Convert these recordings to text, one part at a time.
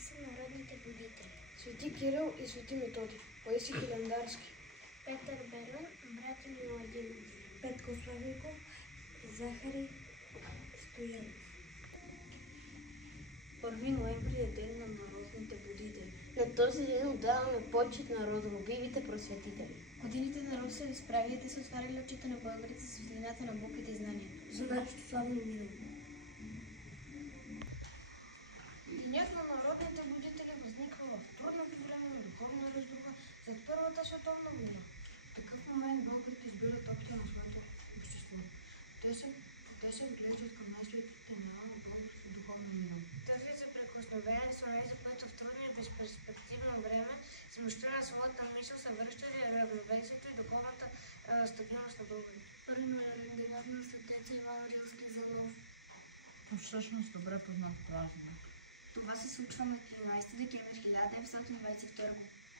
са народните будители? Свети Кирил и Свети Методи. Паисий Хилендарски. Петър Берон, братя Миладинов. Петко Славиков, Захари Стоянов. 1 ноември е ден на народните будители. На този ден отдаваме почет на родолюбивите просветители. Годините на Русе изправите са отваряли очите на българите с светлината на науките и знанието. За нашето славно минало. Денят на народните будители възниква в трудното време на духовна разруха след Първата световна война. В такъв момент българите избират опция на своето общество. Те се отглеждат към най-светлите нива на българското духовно минало. Тези съприкосновения са онези, които в трудно и безперспективно време с мощта на своята мисъл са връщали равновесието и духовната стабилност на българите. 1 ноември е денят на светец Иван Рилски Занов. Всъщност добре познат празник. Това се случва на 13 декември 1922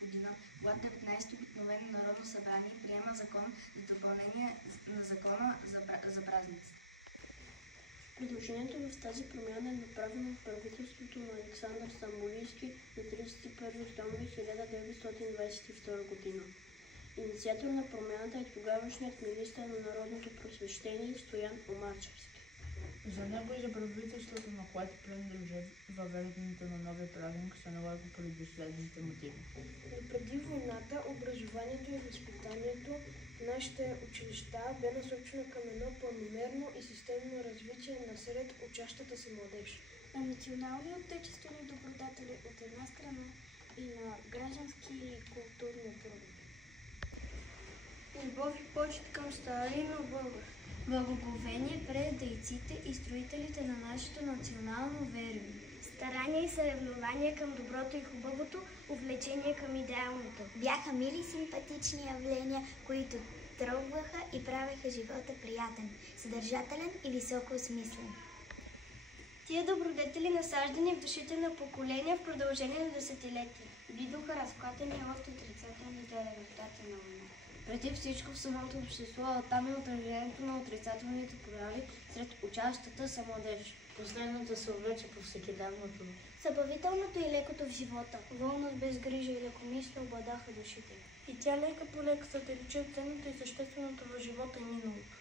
година, когато 19-то обикновено народно събрание приема закон за допълнение на закона за празниците. Предложението в тази промяна е направено в правителството на Александър Стамболийски на 31 октомври 1922 година. Инициатор на промяната е тогавашният министър на народното просвещение Стоян Омарчевски. За него и за правителството, на което принадлежи въвеждането на новия празник, се налага поради следните мотиви. Преди войната образованието и възпитанието в нашите училища бе насочено към едно планомерно и системно развитие насред учащата се младеж. На национални отечествени добродетели от една страна и на граждански и културни прояви. Любов и почет към стари и нов българ. Благоговение пред дейците и строителите на нашето национално верие. Старание и съревнование към доброто и хубавото, увлечение към идеалното. Бяха мили симпатични явления, които трогваха и правеха живота приятен, съдържателен и високо осмислен. Тия добродетели, насаждани в душите на поколения в продължение на десетилетия, бидоха разклатени от отрицателните резултати на война. Преди всичко в самото общество, а там е отражението на отрицателните прояви сред учащата се младеж. Последното се увлече по всекидневното. Събавителното и лекото в живота, волност, безгрижа и лекомисля обладаха душите. И тя лека по лека съдалече от ценното и същественото в живота и миналото.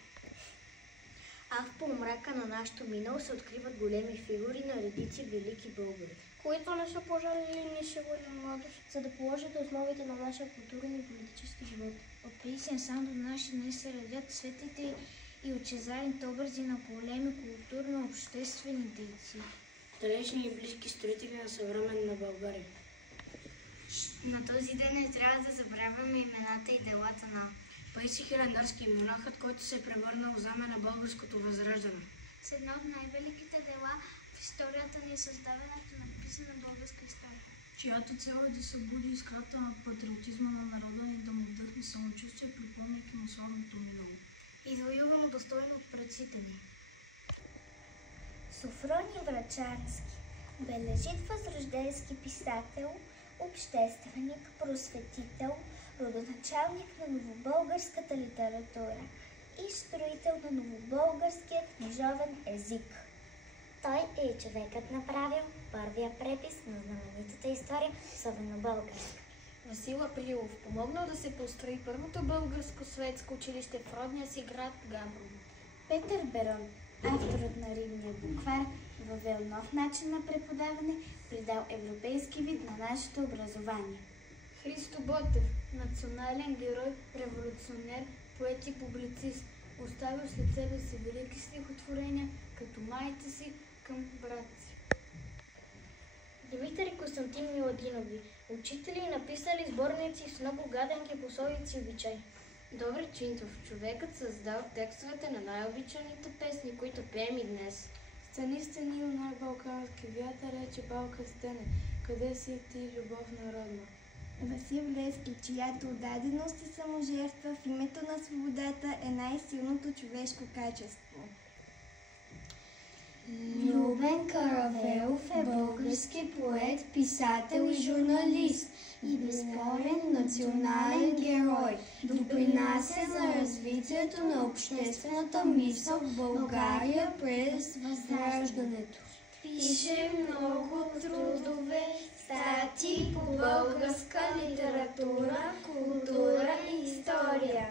А в полумрака на нашето минало се откриват големи фигури на редици велики българи, които не са пожалили ни сигурна младост, за да положат основите на нашия културен и политически живот. От писен сам до наши дни се родят светите и очезарните образи на големи културно-обществени дейци. Далечни и близки строители на съвременна България. На този ден не трябва да забравяме имената и делата на Паисий Хилендарски, монахът, който се е превърнал в знаме на българското възраждане. с едно от най-великите дела в историята ни е създаването на писана българска история, чиято цел е да събуди искрата на патриотизма на народа и да му вдъхне самочувствие, припомняйки му славното минало. извоювано достойно от предците ни. Софроний Врачански, бележит възрожденски писател, общественик, просветител, родоначалник на новобългарската литература и строител на новобългарския книжовен език. Той е човекът направил първия препис на знаменитата история, особено българска. Васил Априлов помогнал да се построи първото българско светско училище в родния си град Габрово. Петър Берон, авторът на римния буквар, въвел нов начин на преподаване, придал европейски вид на нашето образование. Христо Ботев, национален герой, революционер, поет и публицист, оставил след себе си велики стихотворения, като майите си към брат си. Димитър и Константин Миладинови, учители и написали сборници с много гаденки, пословици и обичаи. Добри Чинтов, човекът създал текстовете на най-обичаните песни, които пеем и днес. Стани, стани, онай балкански, вятър рече балка стене, къде си ти, любов народна? Васил Левски, чиято отдаденост и саможертва в името на свободата е най-силното човешко качество. Любен Каравелов е български поет, писател и журналист и безспорен национален герой. Допринася за развитието на обществената мисъл в България през Възраждането. Пише много трудове, статии по българска литература, култура и история.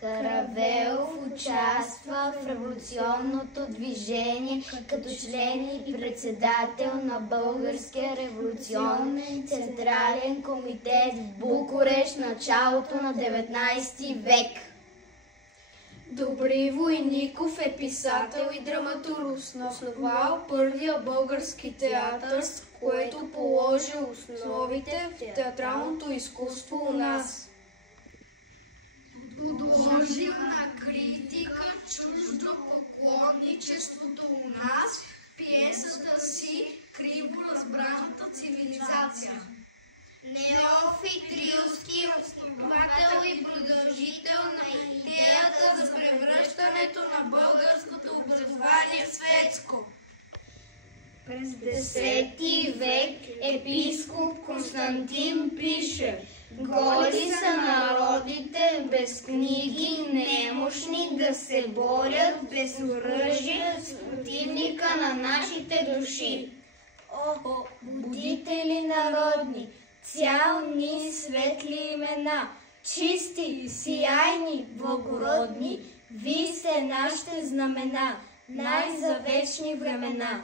Каравелов участва в революционното движение като член и председател на Българския революционен централен комитет в Букурещ в началото на 19 век. Добри Войников е писател и драматург, основал първия български театър, с което положи основите в театралното изкуство у нас. Подложил на критика чуждо поклонничеството у нас, пиесата си криво разбраната цивилизация. Неофит Рилски, основател и продължител на идеята за превръщането на българското образование в светско. През 10 век епископ Константин пише: голи са народите без книги, немощни да се борят без оръжие с противника на нашите души. О, будители народни, цял ни светли имена, чисти, сияйни, благородни, ви сте нашите знамена, най-завечни времена.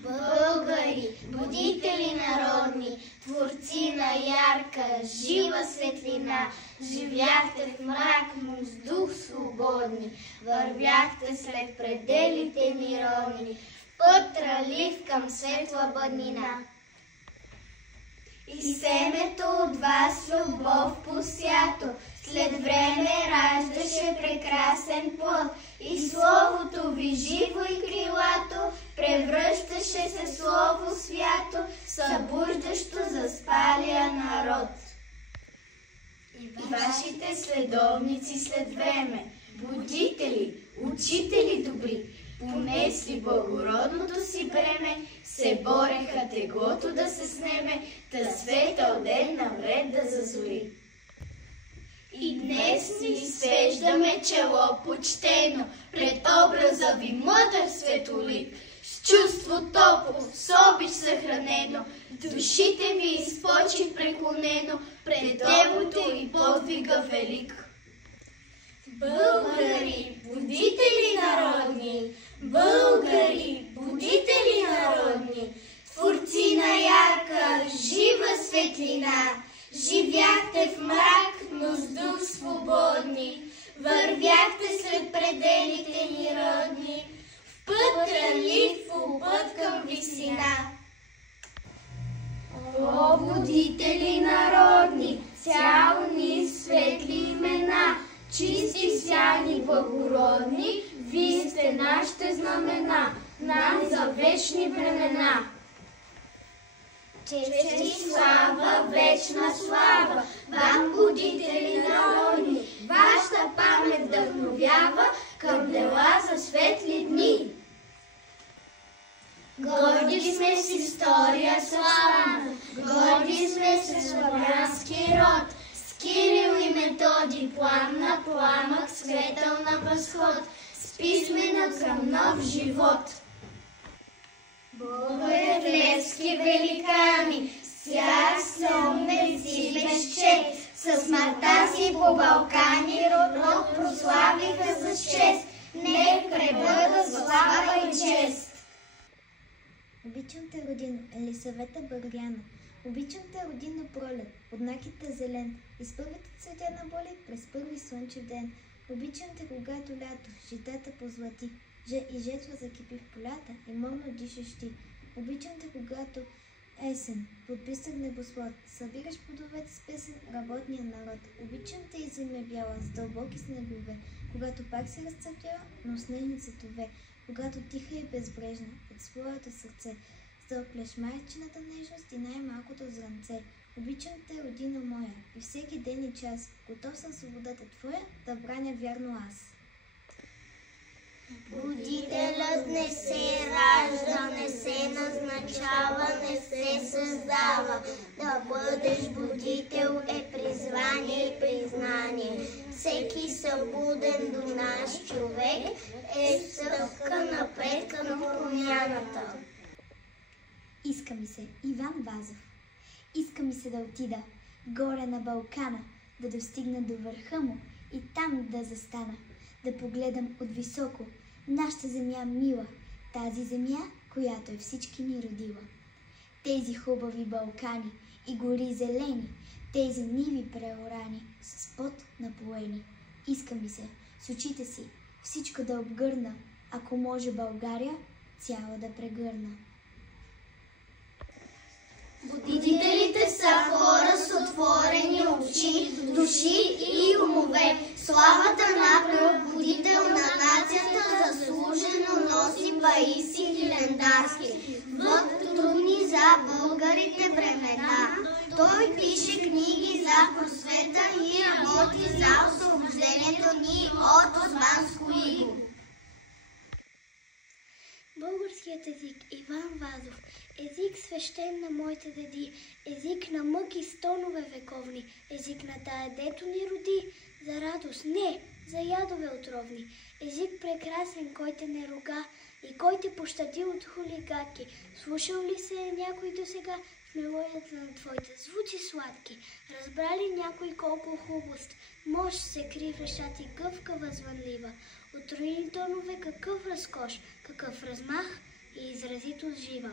Българи, будители народни, творци на ярка, жива светлина, живяхте в мрак, но с дух свободни, вървяхте след пределите ни родни, в път тралив към светла бъднина. И семето от вас любов посято, след време раждаше прекрасен плод, и словото ви живо и крилато превръщаше се слово свято, събуждащо заспалия народ. И вашите следовници след време, будители, учители добри, понесли благородното си бреме, се бореха теглото да се снеме, та светъл ден навред да зазори. И днес ни свеждаме чело почтено пред образа ви мъдър светолик, с чувство топло, с обич съхранено, душите ви изпочив преклонено пред делото и подвига велик. Българи, будители народни, българи, будители народни, творци на ярка, жива светлина, живяхте в мрак, но с дух свободни, вървяхте след пределите ни родни, в път трънлив, в път към висина. О, будители народни, цял ни светли имена, чисти, сяни, благородни, вие сте нашите знамена, нам за вечни времена. Чест и слава, вечна слава, вам, будители народни, вашата памет вдъхновява към дела за светли дни. Горди сме с история славна, горди сме с славянски род, с Кирил и Методий пламна пламък, светъл на възход, с писмена към нов живот. Богоявлевски великани, с тях сломници без чест, с смъртта си по Балкани род прославиха за чест, не пребъда слава и чест. Обичам те, родино, Елисавета Бърляна. Обичам те, родино, пролет, однаките зелен, из първите цветя на болет през първи слънчев ден. Обичам те, когато лято, житата позлати, и жетва закипи в полята и морно дишащи. Обичам те, когато есен, под писък небосвод, събираш плодовете с песен работния народ. Обичам те и земя бяла, с дълбоки снегове, когато пак се разцъпява, но с нейни цветове, когато тиха и безбрежна, от своето сърце, стълкляш майчината нежност и най-малкото зранце. Обичам те, родина моя, и всеки ден и час, готов съм свободата твоя, да браня вярно аз. Будителят не се ражда, не се назначава, не се създава. Да бъдеш будител е призвание и признание. Всеки събуден до наш човек, е стъпка напред към промяната. Иска ми се Иван Вазов. Иска ми се да отида горе на Балкана, да достигна до върха му и там да застана, да погледам от високо нашата земя мила, тази земя, която е всички ни родила. Тези хубави Балкани и гори зелени, тези ниви преорани, с пот напоени. Иска ми се с очите си всичко да обгърна, ако може България цяла да прегърна. Будителите са хора с отворени очи, души и умове. Славата на пробудител на нацията заслужено носи Паисий Хилендарски. В трудни за българите времена той пише книги за просвета и работи за освобождението ни от османско иго. Българският език Иван Вазов, език свещен на моите деди, език на мъки стонове вековни, език на тая дето ни роди, за радост не, за ядове отровни, език прекрасен, кой те не рога и кой те пощади от хулигатки. Слушал ли се някой досега в мелодията на твоите звуци сладки? Разбрали някой колко хубост мощ се крие в речата гъвкава звънлива? От руини тонове какъв разкош, какъв размах и изразитост жива.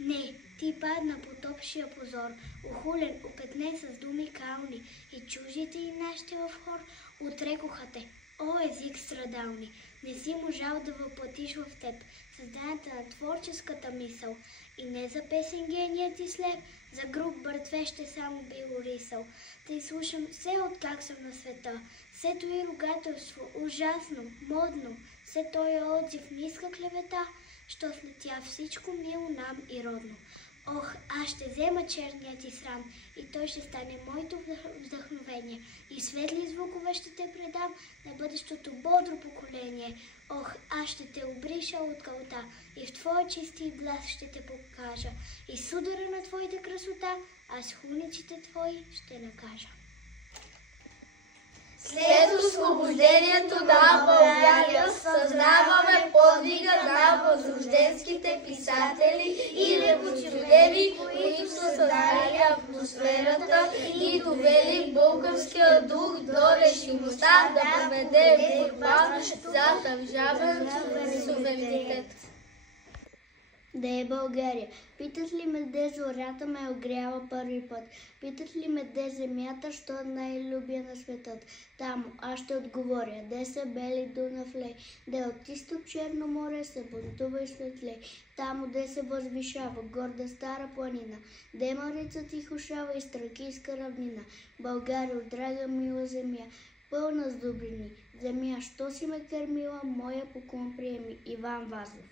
Не, ти падна под общия позор, охулен, опетнен с думи кални, и чужите и нашите в хор отрекоха те. О, език страдални, не си можал да въплатиш в теб създанието на творческата мисъл, и не за песен геният ти слеп, за груб бъртвеще само бил рисъл. Тъй слушам все откак съм на света, все и ругателство, ужасно, модно, все този отзив ниска клевета, що слетя всичко мило нам и родно. Ох, аз ще взема черния ти срам и той ще стане моето вдъхновение и светли звукове ще те предам на бъдещото бодро поколение. Ох, аз ще те обриша от кълта и в твоя чисти глас ще те покажа и с удара на твоите красота аз хуниците твои ще накажа. След освобождението на България съзнаваме подвига на възрожденските писатели и революционери, които са създали атмосферата и довели българския дух до решимостта да проведе борба за държавен суверенитет. Да е България. Питат ли ме де зорята ме огрява първи път? Питат ли ме де земята, що най-любя на светът? Там аз ще отговоря, де са бели Дунав-лей, де от изток Черно море се бунтува и светлей. Там, де се възвишава горда стара планина, де марица тихошава и стракийска равнина. България, драга мила земя, пълна с добрини. Земя, що си ме кърмила, моя поклон приеми. Иван Вазов.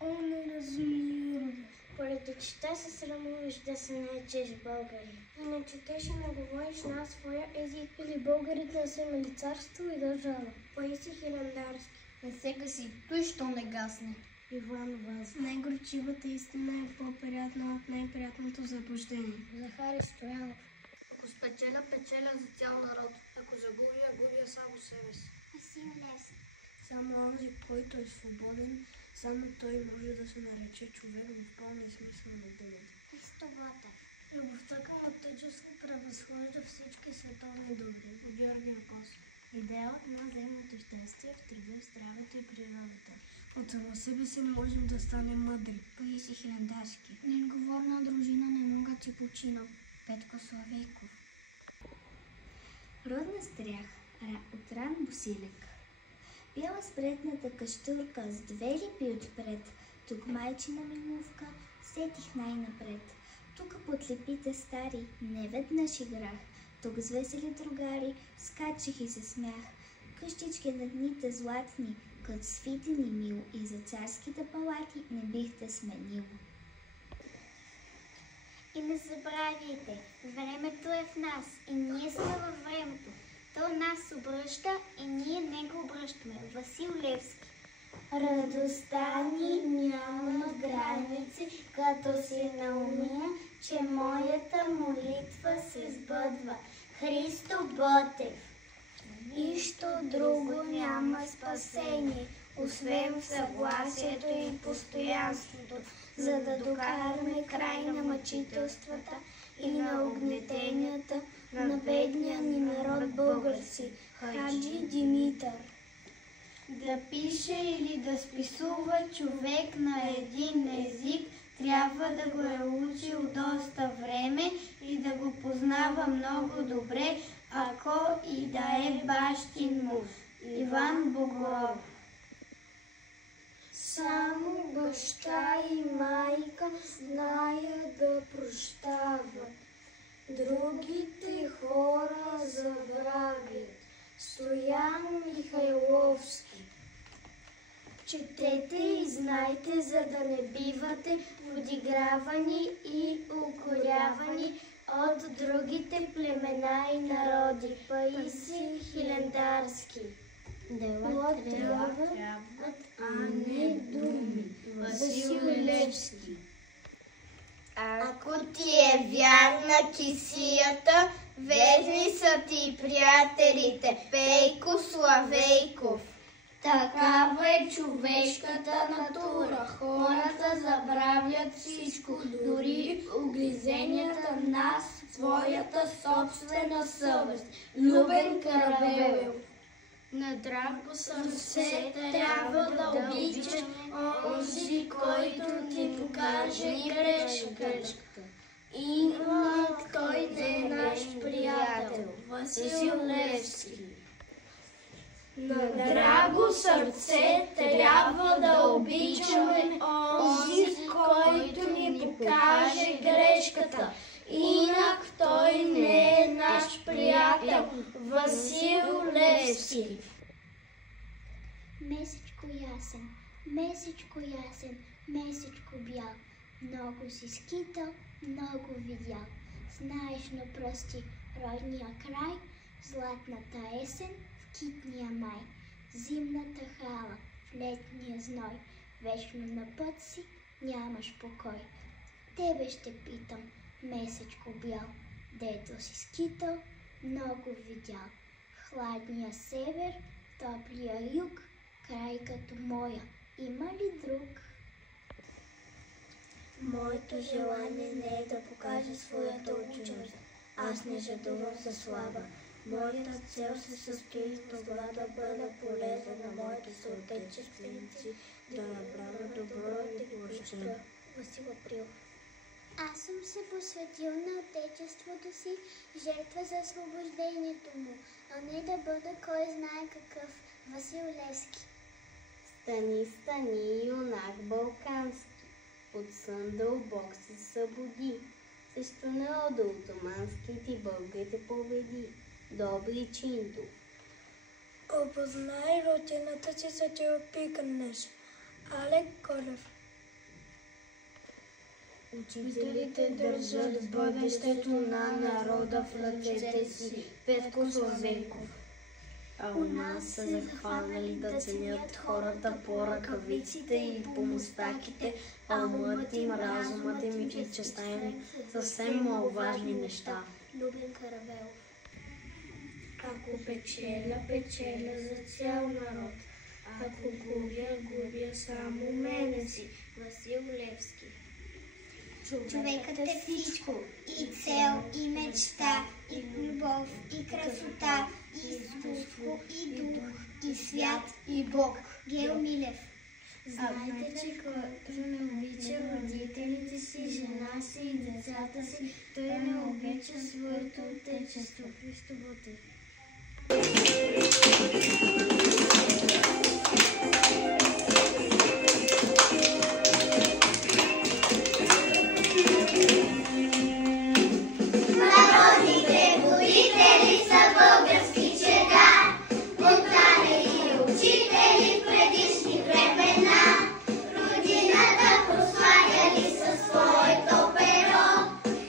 О, неразумливо! Поради чета се срамуваш да се наречеш българин. И не четеш и не говориш на своя език. Или българите на семели царство и държава. Паисий Хилендарски. Не се гаси, той що не гасне. Иван Вазов. Най-горчивата истина е по-приятна от най-приятното заблуждение. Захари Стоянов. Ако спечеля, печеля за цял народ. Ако загубя, губя само себе си. Асим Левски. Само онзи, който е свободен, само той може да се нарече човек в пълния смисъл на думата. Христо Ботев. Любовта към отечество превъзхожда всички световни добри. Георги Апостол. Идеалът на взаимното щастие в труда, здравето и природата. От само себе си можем да станем мъдри. Паисий Хилендарски. Неотговорна дружина не могат и починал. Петко Славейков. Родна стрях от ран босилек. Бяла спретната каштурка с две липи отпред, тук майчина милувка, сетих най-напред. Тук под липите стари неведнъж играх, тук с весели другари скачих и се смях. Къщички на дните златни, като свитени мил, и за царските палати не бихте сменил. И не забравяйте, времето е в нас и ние сме във времето. То нас обръща и ние не го обръщаме. Васил Левски. Радостта ни няма граници, като си наумия, че моята молитва се сбъдва. Христо Ботев. Нищо друго няма спасение, освен в съгласието и постоянството, за да докараме край на мъчителствата и на огнетенията на бедния ни народ български. Хаджи Димитър. Да пише или да списува човек на един език, трябва да го е учил доста време и да го познава много добре, ако и да е бащин му. Иван Богоров. Само баща и майка знаят да прощават. Другите хора забравят. Стоян Михайловски. Четете и знайте, за да не бивате подигравани и укорявани от другите племена и народи. Паисий Хилендарски. Дела трябват, а не думи. Васил Левски. Ако ти е вярна кисията, верни са ти приятелите. Пейко Славейков. Такава е човешката натура. Хората забравят всичко, дори угризенията на своята собствена съвест. Любен Каравелов. На драго сърце трябва да обичаш онзи, който ти покаже грешката. Инак той не е наш приятел. Васил Левски. На драго сърце трябва да обичаме онзи, който ни покаже грешката. Инак той не е наш приятел. Васил Левски. Месечко ясен, месечко ясен, месечко бял. Много си скитал, много видял. Знаеш на пръсти родния край, златната есен в китния май. Зимната хала в летния зной. Вечно на път си нямаш покой. Тебе ще питам, месечко бял, дето си скитал, много видял. Хладния север, топлия юг, край като моя, има ли друг? Моето желание не е да покажа своята ученост. Аз не жадувам за слава. Моята цел се състои в това да бъда полезен на моите съотечественици, да направя добро и да го проща. Васил Април. Аз съм се посветил на отечеството си, жертва за освобождението му, а не да бъда кой знае какъв. Васил Левски. Стани, стани, юнак балкански, от сън дълбок се събуди, срещу народа отомански ти българите победи, добри чинто. Опознай родината си, за да опикнеш. Алек Колев. Учителите държат бъдещето на народа в ръцете си. Петко Славейков. А у нас са захванали да ценят хората по ръкавиците и по мустаките, а умът им, разумът им и честта им съвсем маловажни неща. Любен Каравелов. Ако печеля, печеля за цял народ. Ако губя, губя само мене си. Васил Левски. Човекът е всичко, и цел, и мечта, и любов, и красота, и изкуство, и дух, и свят, и Бог. Гео Милев. Знайте, че който не обича родителите си, жена си и децата си, той не обича своето отечество. Христо Ботев. Народните будители са български чеда, поддадени учители в предишни времена. Родината прославяли със своето перо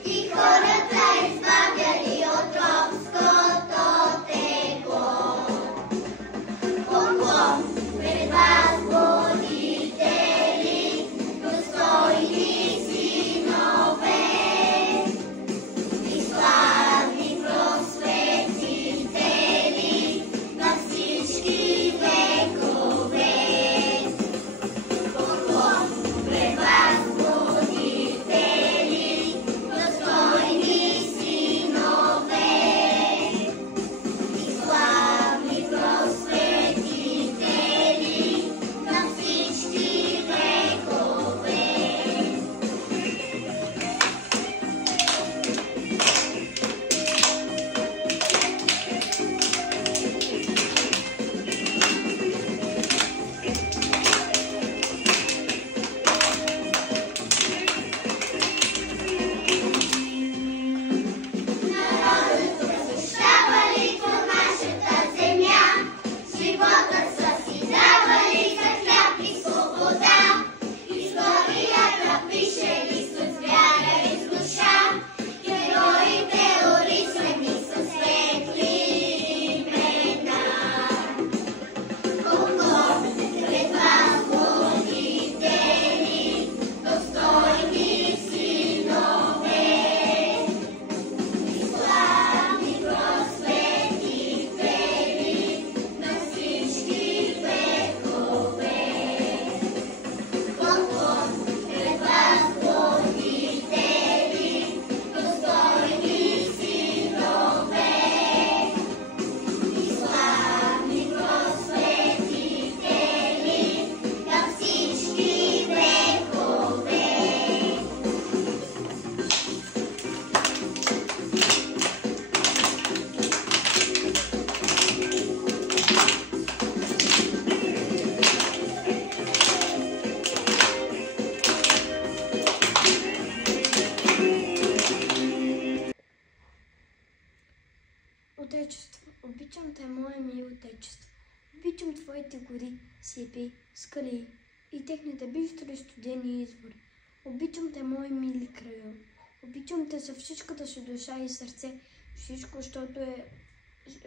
и хората избавяли от робското тегло. Отечество, обичам те, мое мило Отечество. Обичам твоите гори, сепи, скали и техните бистри студени извори. Обичам те, мои мили крайове. Обичам те със всичката си душа и сърце.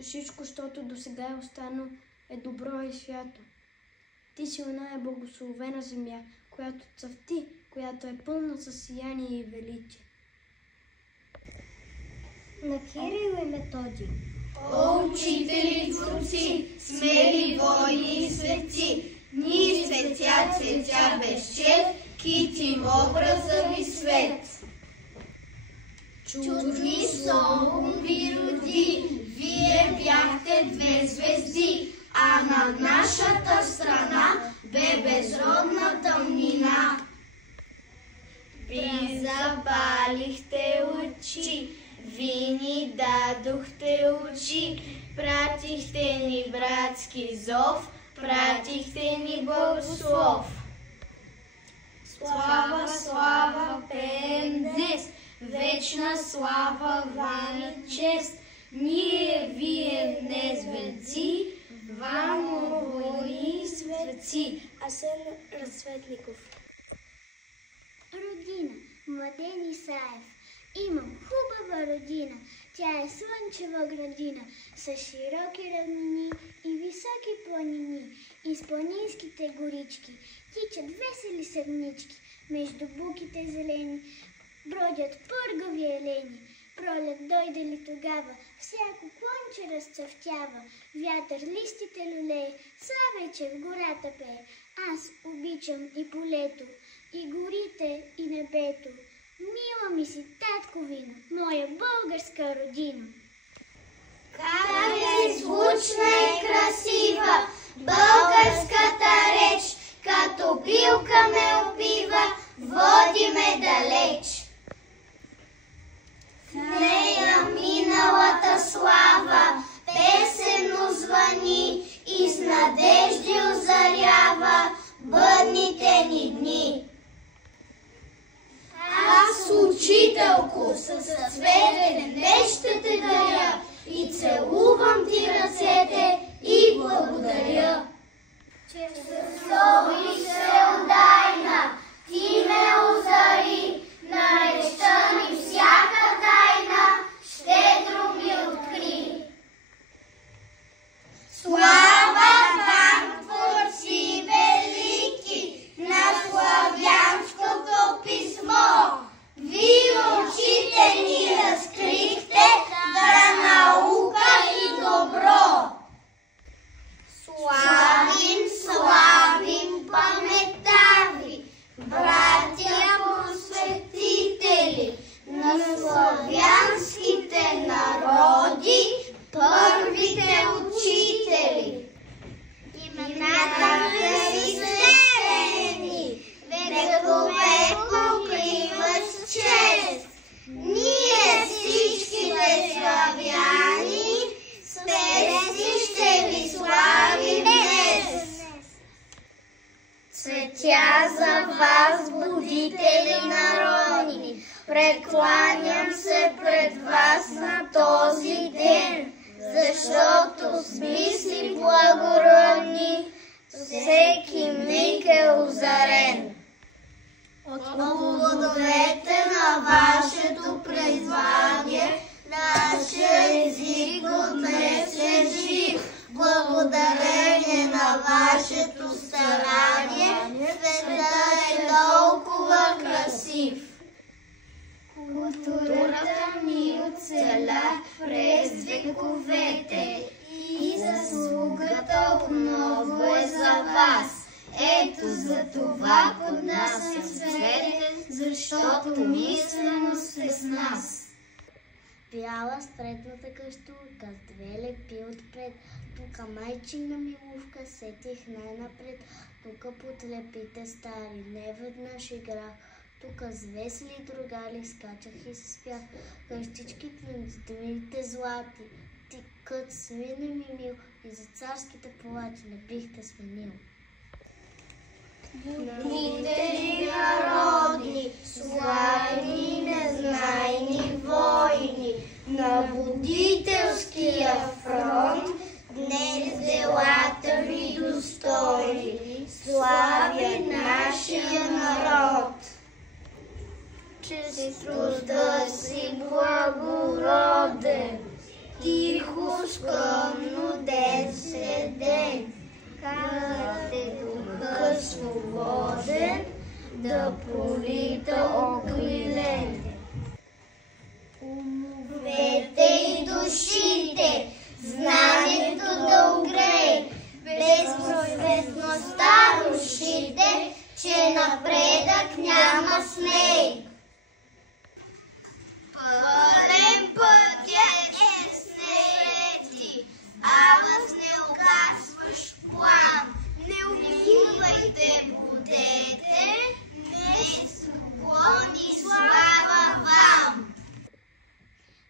Всичко, щото до сега е останало, е добро и свято. Ти си оная благословена земя, която цъфти, която е пълна със сияние и величие. На Кирил и Методий. О, учители, творци, смели войни и светци, ние цветя без чет, китим образа ви свет. Чудни словом ви роди, вие бяхте 2 звезди, а на нашата страна бе безродна тъмнина. Ви запалихте очи, ви ни дадохте очи, пратихте ни братски зов, пратихте ни благослов. Слава, слава, пеем днес, вечна слава вам и чест. Ние, вие днес венци, вам войни светци. Асен Разсветников. Родина, Младен Исаев. Имам хубава родина, тя е слънчева градина, с широки равнини и високи планини, и с планинските горички тичат весели сърнички, между буките зелени бродят пъргави елени. Пролет дойде ли тогава, всяко клонче разцъфтява, вятър листите люлее, славече в гората пее. Аз обичам и полето, и горите, и небето. Мила ми си, татковина, моя българска родина. Как е звучна и красива българската реч, като билка ме опива, води ме далеч. В нея миналата слава песенно звъни и с надежди озарява бъдните ни дни. Аз, учителко, с цветен днес ще те даря и целувам ти ръцете и благодаря. Че в слови всеотдайна ти ме озари, на речта ни всяка тайна щедро ми откри. Слава вам, творци велики, на славянското писмо! Вие, учители, разкрихте за наука и добро. Славим паметта ви, братя просветители, на славянските народи, първите учители. Имената ви светени, векове покриваш чест. Ние всичките славяни с песни ще ви славим днес. Цветя за вас, будители народни, прекланям се пред вас на този ден, защото с мисли благородни всеки миг е озарен. От плодовете на вашето призвание нашия език днес е жив. Благодарение на вашето старание светът е толкова красив. Културата ни оцеля през вековете и заслугата отново е за вас. Ето за това поднасям цвете, защото мислено сте с нас. Бяла спретната къщурка с 2 лепи отпред, тука майчина милувка сетих най-напред, тука под лепите стари неведнъж играх, тука с весели другари скачах и се спях, къщичките с дверите злати, ти кът свине ми мил и за царските палати не бихте сменил. Будители народни, славни незнайни войни, на будителския труда си благороден, тихо, скромно ден след ден, карате духа свободен, да полита окрилен. Умовете и душите, знанието да огрее, безпросветността рушите, че напредък няма с ней. Пълен пътя е с нерети, ама с неугасващ план. Не умивайте, будете, не свободни слава вам.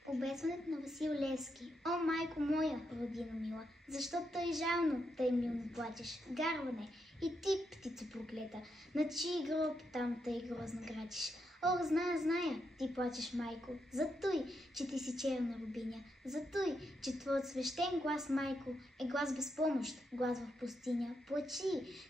Обесването на Васил Левски. О, майко моя, родина мила, защо тъй жално, тъй милно плачеш? Гарване, и ти, птица проклета, на чий гроб там тъй грозно грачиш? Ох, зная, ти плачеш, майко, за той, че ти си черна рубиня, за той, че твоят свещен глас, майко, е глас без помощ, глас в пустиня. Плачи,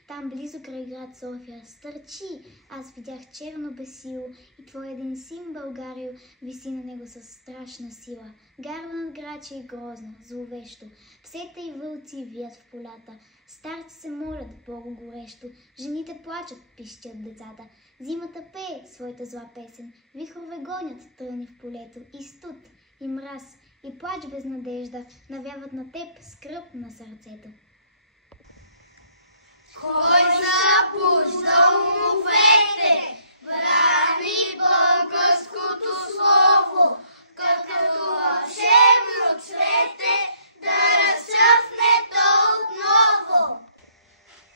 там близо край град София, стърчи, аз видях черно бесило и твой един син Българио виси на него със страшна сила. Гарванът граче е грозно, зловещо, псета и вълци вият в полята, старци се молят Богу горещо, жените плачат, пищят децата. Зимата пее своята зла песен, вихрове гонят тръни в полето и студ, и мраз, и плач без надежда навяват на теб скръб на сърцето. Кой запужда умовете, брани българското слово, като вълшебно цвете, да разцъфне то отново.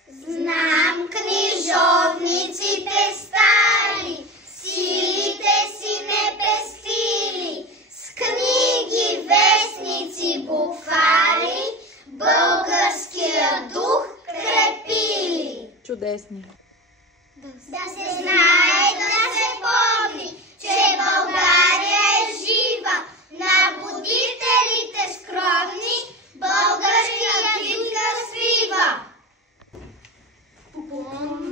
Знам книжовниците стари, силите си не пестили, с книги, вестници, буквари, българския дух крепили. Чудесни! Да се знае, да се помни, че България е жива, на будителите скромни, българския битка свива.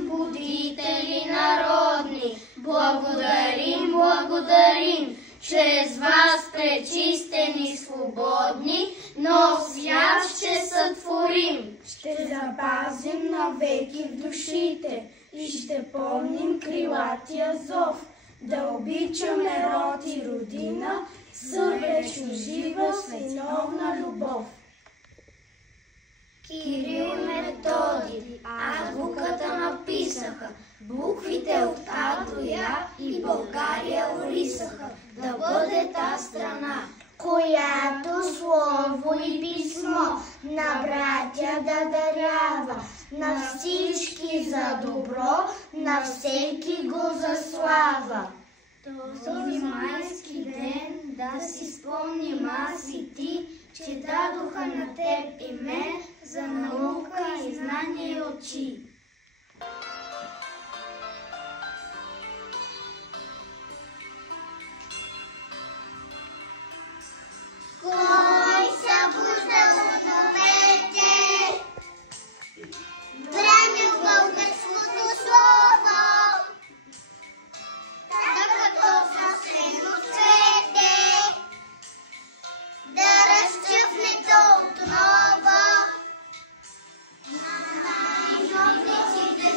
Будители народни, благодарим, благодарим, чрез вас пречистени свободни, нов свят ще сътворим. Ще запазим навеки в душите и ще помним крилатия зов, да обичаме род и родина, с вечно жива синовна любов. Кирил и Методий азбуката написаха, буквите от А до Я и България орисаха, да бъде та страна, която слово и писмо на братя да дарява, на всички за добро, на всеки го за слава. Този майски ден да си спомним аз и ти, че дадоха на теб и мен за наука и знание очи. Кой събужда умовете, бранил българското слово, да като съвсено цвете, да разцъфне то отново, на книжовниците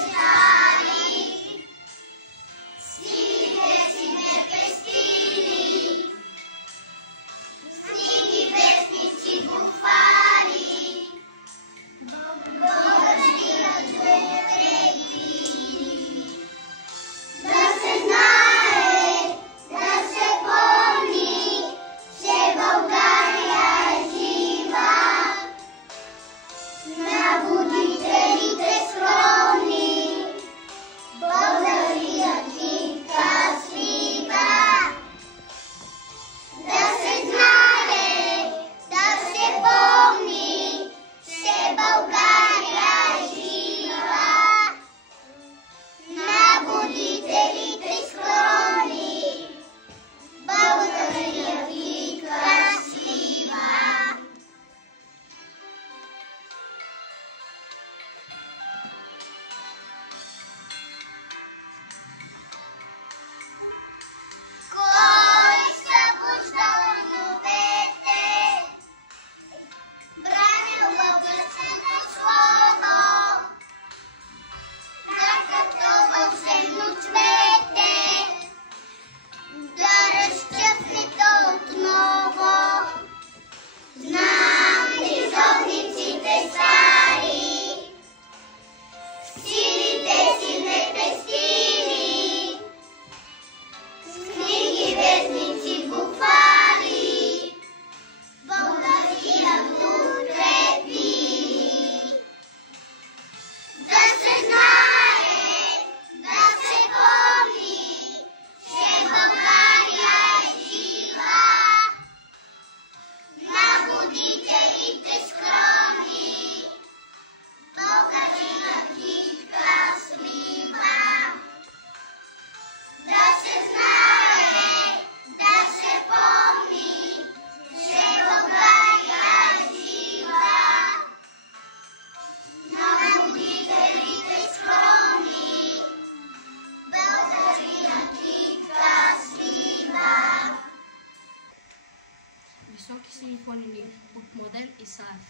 сини планини, от Младен и Саев.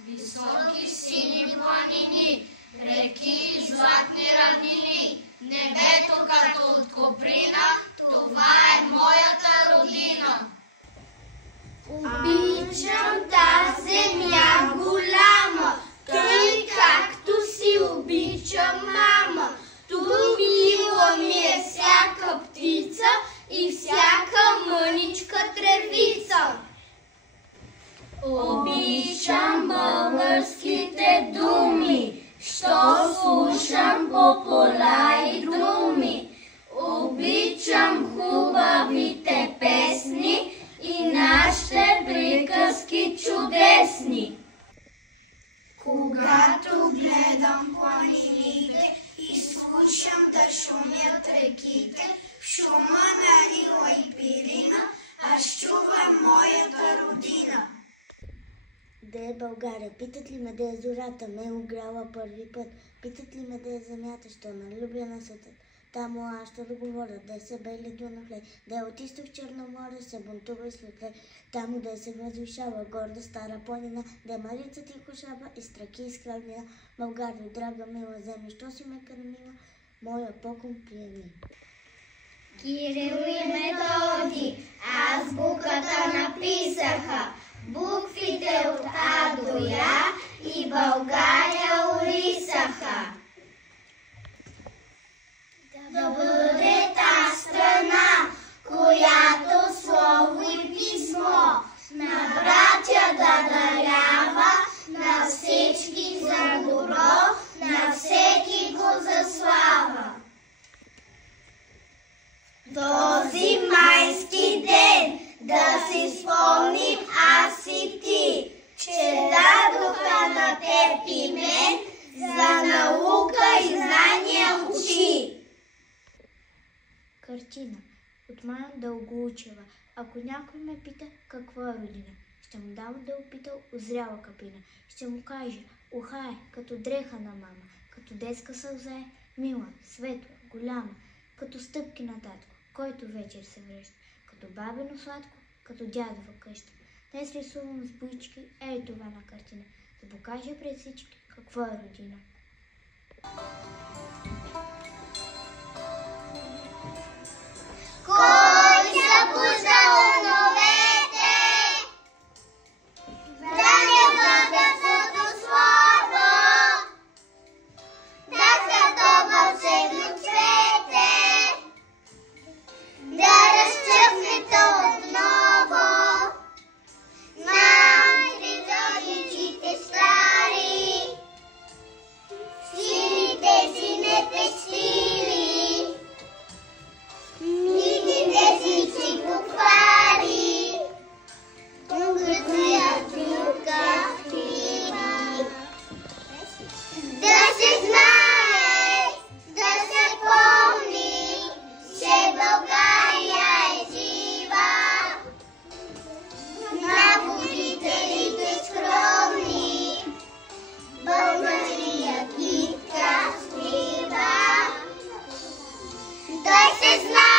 Високи сини планини, реки, златни равнини, небето като от коприна, това е моята родина. Обичам та земя голяма, тъй както си обичам мама. Ту мила ми е всяка птица и всяка мъничка тревица. Обичам българските думи, що слушам по поля и друми. Обичам хубавите песни и нашите приказки чудесни. Когато гледам планините и слушам да шумят реките, в шума на Рила и Пирина, аз чувам моята родина. Де е България? Питат ли ме де е зората, ме е огряла първи път? Питат ли ме де е земята, що ме любя на светът? Тамо аз ще да говоря, де се бели Дунав лей, де от изток Черноморе се бунтува и светле. Тамо де се възвишава горда стара планина, де Марица тихо шаба и страки изкравнина. България, драга мила земя, що си ме кърмила, моя покон приеми. Кирил и Методи азбуката написаха, буквите от А до Я и България орисаха. Да бъде та страна, която слово и писмо на братя да дарява, на всички за добро, на всеки го за слава. Този майски ден да си спомним аз и ти, че дадоха на теб и мен за наука и знания очи. Картина от Мая Дългоучева. Ако някой ме пита какво е родина, ще му дам да опитал озряла капина. Ще му кажа, уха е, като дреха на мама, като детска сълза е, мила, светла, голяма, като стъпки на татко, който вечер се връща, като бабино сладко, като дядова къща. Днес рисувам с буйчки, ей това на картина, да покажа пред всички какво е родина. Кой събужда умовете, да не бъдат злато слово, да като вълшебно цвете, да разцъфнете отново на природниците стари, силите си непестили. Си буквари, да се знае, да се помни, че България е жива. На будителите скромни, българския китка скрива. Да се знае,